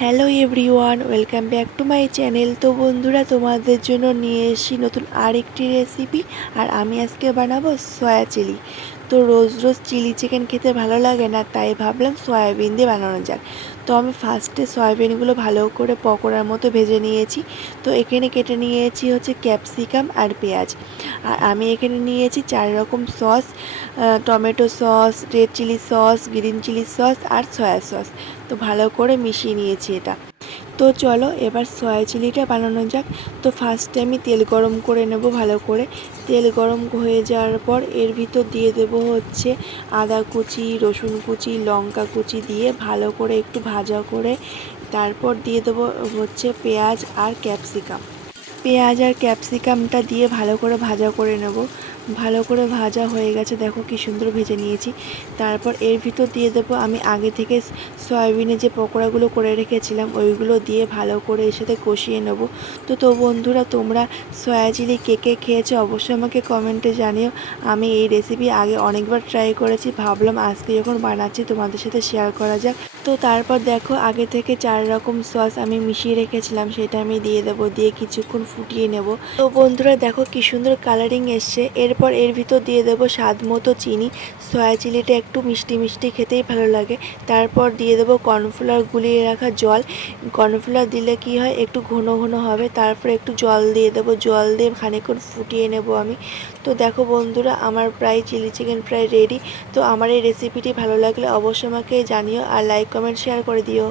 Hello everyone, welcome back to my channel. তো বন্ধুরা, তোমাদের জন্য নিয়ে এসেছি নতুন আরেকটি রেসিপি, আর আমি আজকে বানাবো সয়া চিলি। তো রোজ রোজ চিলি চিকেন খেতে ভালো লাগে না, তাই ভাবলাম সয়াবিন দিয়ে বানানো যাক। তো আমি ফার্স্টে সয়াবিনগুলো ভালো করে পকোড়ার মতো ভেজে নিয়েছি। তো এখানে কেটে নিয়েছি হচ্ছে ক্যাপসিকাম আর পেঁয়াজ। আর আমি এখানে নিয়েছি চার রকম sauce tomato sauce red chilli sauce green chilli sauce আর সয়া সস তো ভালো করে মিশিয়ে নিয়েছি এটা। তো চলো, এবার সয়া চিলিটা বানানো যাক। তো ফার্স্টে আমি তেল গরম করে নেব ভালো করে। তেল গরম হয়ে যাওয়ার পর এর ভিতর দিয়ে দেব হচ্ছে আদা কুচি, রসুন কুচি, লঙ্কা কুচি দিয়ে ভালো করে একটু ভাজা করে তারপর দিয়ে দেবো হচ্ছে পেঁয়াজ আর ক্যাপসিকাম পেঁয়াজ আর ক্যাপসিকামটা দিয়ে ভালো করে ভাজা করে নেব। ভালো করে ভাজা হয়ে গেছে। দেখো কি সুন্দর ভেজে নিয়েছি। তারপর এর ভিতর দিয়ে দেবো আমি আগে থেকে সয়াবিনের যে পকোড়াগুলো করে রেখেছিলাম, ওইগুলো দিয়ে ভালো করে এর সাথে কষিয়ে নেব। তো তো বন্ধুরা, তোমরা সয়া চিলি কে কে খেয়েছো অবশ্যই আমাকে কমেন্টে জানিও। আমি এই রেসিপি আগে অনেকবার ট্রাই করেছি, ভাবলাম আজকে যখন বানাচ্ছি তোমাদের সাথে শেয়ার করা যাক। তো, তারপর দেখো আগে থেকে চার রকম সস আমি মিশিয়ে রেখেছিলাম, সেটা আমি দিয়ে দেবো, দিয়ে কিছুক্ষণ ফুটিয়ে নেব। তো বন্ধুরা, দেখো কি সুন্দর কালারিং এসছে। এরপর এর ভিতর দিয়ে দেবো স্বাদ মতো চিনি। সয়া চিলিটা একটু মিষ্টি মিষ্টি খেতেই ভালো লাগে। তারপর দিয়ে দেবো কর্নফ্লাওয়ার গুলিয়ে রাখা জল। কর্নফ্লাওয়ার দিলে কি হয়, একটু ঘন ঘন হবে। তারপর একটু জল দিয়ে দেবো। জল দিয়ে খানিকক্ষণ ফুটিয়ে নেব আমি। তো দেখো বন্ধুরা, আমার প্রায় চিলি চিকেন প্রায় রেডি তো আমার এই রেসিপিটি ভালো লাগলে অবশ্যই আমাকে জানিও আর লাইক কমেন্ট শেয়ার করে দিও।